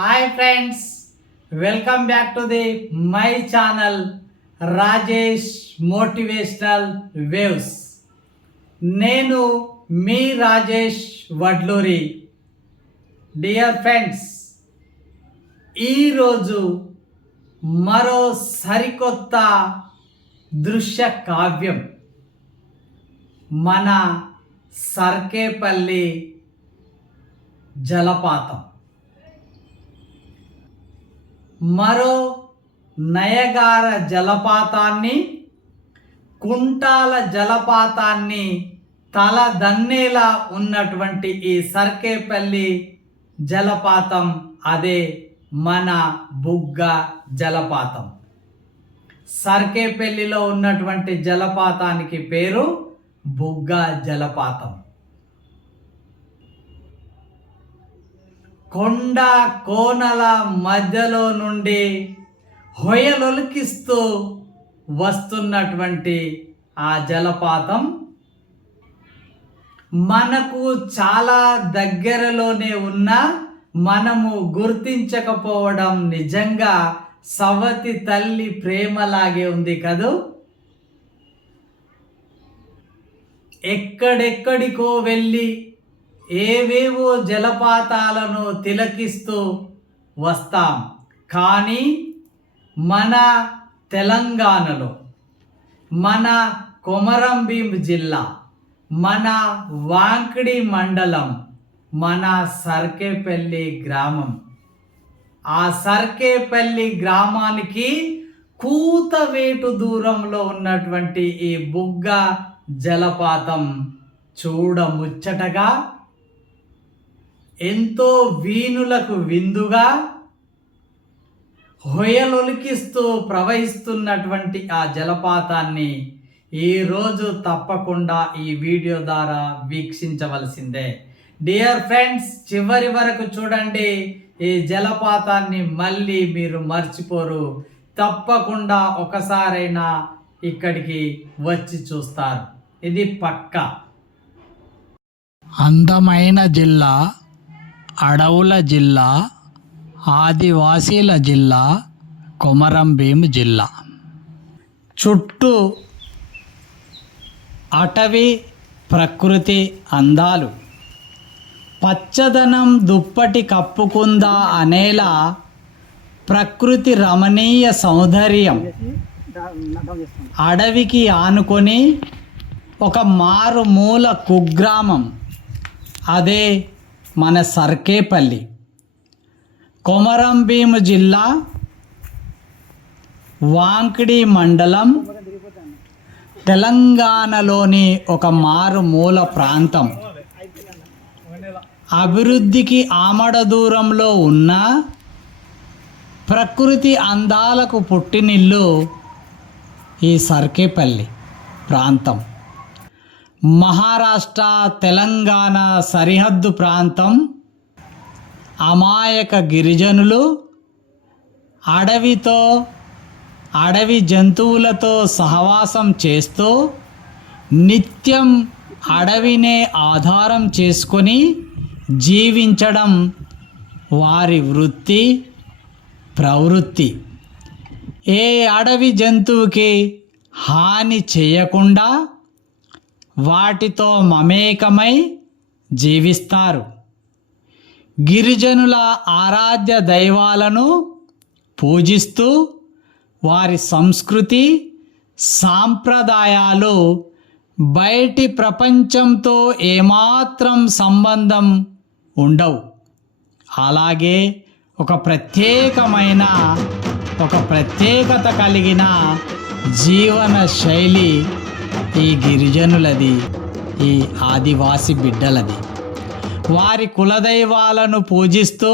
Hi friends, welcome back to the my channel Rajesh motivational waves. నేను మీ Rajesh Vadluri. Dear friends, ఈరోజు మరో సరికొత్త దృశ్య కావ్యం మన సర్కేపల్లి జలపాతం. మరో నయగార జలపాతాన్ని, కుంటాల జలపాతాన్ని తలదన్నేలా ఉన్నటువంటి ఈ సర్కేపల్లి జలపాతం అదే మన బుగ్గ జలపాతం. సర్కేపల్లిలో ఉన్నటువంటి జలపాతానికి పేరు బుగ్గ జలపాతం. కొండ కోనల మధ్యలో నుండి హొయలొలికిస్తూ వస్తున్నటువంటి ఆ జలపాతం మనకు చాలా దగ్గరలోనే ఉన్న మనము గుర్తించకపోవడం నిజంగా సవతి తల్లి ప్రేమలాగే ఉంది కదూ. ఎక్కడెక్కడికో వెళ్ళి ఏవేవో జలపాతాలను తిలకిస్తూ వస్తాం, కానీ మన తెలంగాణలో, మన కొమరంభీం జిల్లా, మన వాంకిడి మండలం, మన సర్కేపల్లి గ్రామం, ఆ సర్కేపల్లి గ్రామానికి కూతవేటు దూరంలో ఉన్నటువంటి ఈ బుగ్గ జలపాతం చూడముచ్చటగా, ఎంతో వీణులకు విందుగా హొయలొలికిస్తూ ప్రవహిస్తున్నటువంటి ఆ జలపాతాన్ని ఈరోజు తప్పకుండా ఈ వీడియో ద్వారా వీక్షించవలసిందే. డియర్ ఫ్రెండ్స్, చివరి వరకు చూడండి. ఈ జలపాతాన్ని మళ్ళీ మీరు మర్చిపోరు. తప్పకుండా ఒకసారైనా ఇక్కడికి వచ్చి చూస్తారు. ఇది పక్కా. అందమైన జిల్లా, అడవుల జిల్లా, ఆదివాసీల జిల్లా కొమరంభీం జిల్లా. చుట్టూ అటవీ ప్రకృతి అందాలు, పచ్చదనం దుప్పటి కప్పుకుందా అనేలా ప్రకృతి రమణీయ సౌందర్యం. అడవికి ఆనుకొని ఒక మారుమూల కుగ్రామం, అదే మన సర్కేపల్లి. కొమరంభీం జిల్లా, వాంకిడి మండలం, తెలంగాణలోని ఒక మారుమూల ప్రాంతం. అభివృద్ధికి ఆమడ దూరంలో ఉన్న ప్రకృతి అందాలకు పుట్టినిల్లు ఈ సర్కేపల్లి ప్రాంతం. మహారాష్ట్ర తెలంగాణ సరిహద్దు ప్రాంతం. అమాయక గిరిజనులు అడవి జంతువులతో సహవాసం చేస్తూ నిత్యం అడవినే ఆధారం చేసుకొని జీవించడం వారి వృత్తి ప్రవృత్తి. ఏ అడవి జంతువుకి హాని చేయకుండా వాటితో మమేకమై జీవిస్తారు. గిరిజనుల ఆరాధ్య దైవాలను పూజిస్తూ వారి సంస్కృతి సాంప్రదాయాలు బయటి ప్రపంచంతో ఏమాత్రం సంబంధం ఉండవు. అలాగే ఒక ప్రత్యేకత కలిగిన జీవన శైలి ఈ గిరిజనులది, ఈ ఆదివాసి బిడ్డలది. వారి కులదైవాలను పూజిస్తూ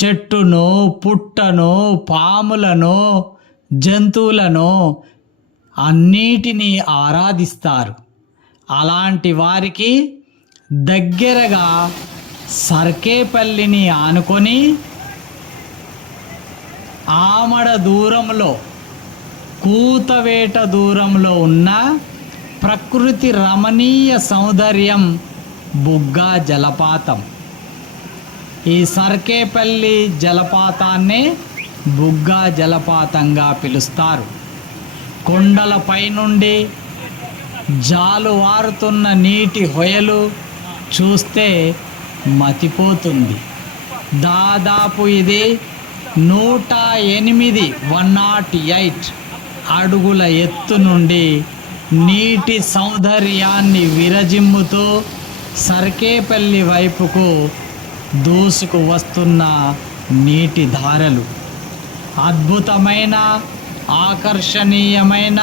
చెట్టును, పుట్టను, పాములను, జంతువులను అన్నిటినీ ఆరాధిస్తారు. అలాంటి వారికి దగ్గరగా సర్కేపల్లిని ఆనుకొని ఆమడ దూరంలో, కూతవేట దూరంలో ఉన్న ప్రకృతి రమణీయ సౌందర్యం బుగ్గ జలపాతం. ఈ సర్కేపల్లి జలపాతాన్ని బుగ్గా జలపాతంగా పిలుస్తారు. కొండలపై నుండి జాలువారుతున్న నీటి హొయలు చూస్తే మతిపోతుంది. దాదాపు ఇది 108 అడుగుల ఎత్తు నుండి నీటి సౌందర్యాన్ని విరజిమ్ముతూ సర్కేపల్లి వైపుకు దూసుకు వస్తున్న నీటి ధారలు అద్భుతమైన, ఆకర్షణీయమైన,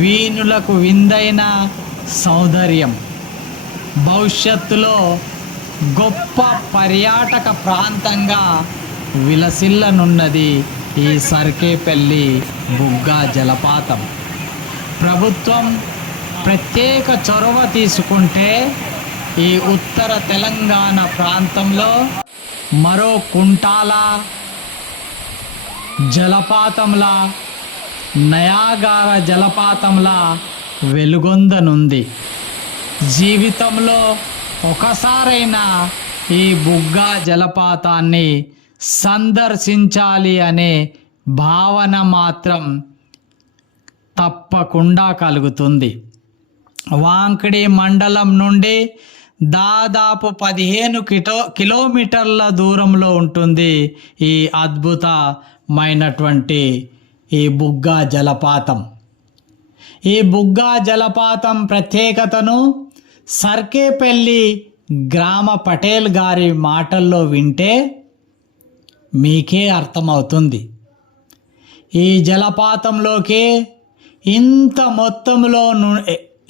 వీణులకు విందైన సౌందర్యం. భవిష్యత్తులో గొప్ప పర్యాటక ప్రాంతంగా విలసిల్లనున్నది ఈ సర్కేపల్లి బుగ్గా జలపాతం. ప్రభుత్వం ప్రత్యేక చొరవ తీసుకుంటే ఈ ఉత్తర తెలంగాణ ప్రాంతంలో మరో కుంటాల జలపాతంలా, నయాగారా జలపాతంలా వెలుగొందనుంది. జీవితంలో ఒకసారైనా ఈ బుగ్గా జలపాతాన్ని సందర్శించాలి అనే భావన మాత్రం తప్పకుండా కలుగుతుంది. వాంకిడి మండలం నుండి దాదాపు 15 కిలోమీటర్ల దూరంలో ఉంటుంది ఈ అద్భుతమైనటువంటి ఈ బుగ్గా జలపాతం. ఈ బుగ్గా జలపాతం ప్రత్యేకతను సర్కేపల్లి గ్రామ పటేల్ గారి మాటల్లో వింటే మీకే అర్థమవుతుంది. ఈ జలపాతంలోకి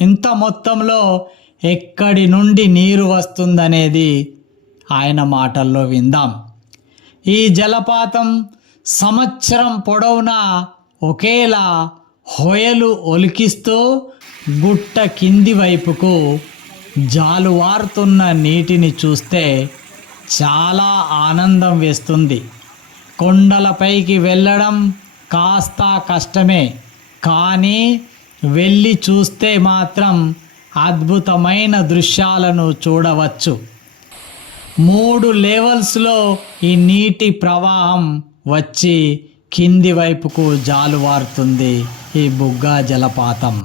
ఇంత మొత్తంలో ఎక్కడి నుండి నీరు వస్తుందనేది ఆయన మాటల్లో విందాం. ఈ జలపాతం సంవత్సరం పొడవునా ఒకేలా హొయలు ఒలికిస్తూ గుట్ట కింది వైపుకు జాలువారుతున్న నీటిని చూస్తే చాలా ఆనందం వేస్తుంది. కొండలపైకి వెళ్ళడం కాస్త కష్టమే, కానీ వెళ్ళి చూస్తే మాత్రం అద్భుతమైన దృశ్యాలను చూడవచ్చు. 3 లెవెల్స్లో ఈ నీటి ప్రవాహం వచ్చి కింది వైపుకు జాలువారుతుంది ఈ బుగ్గా జలపాతం.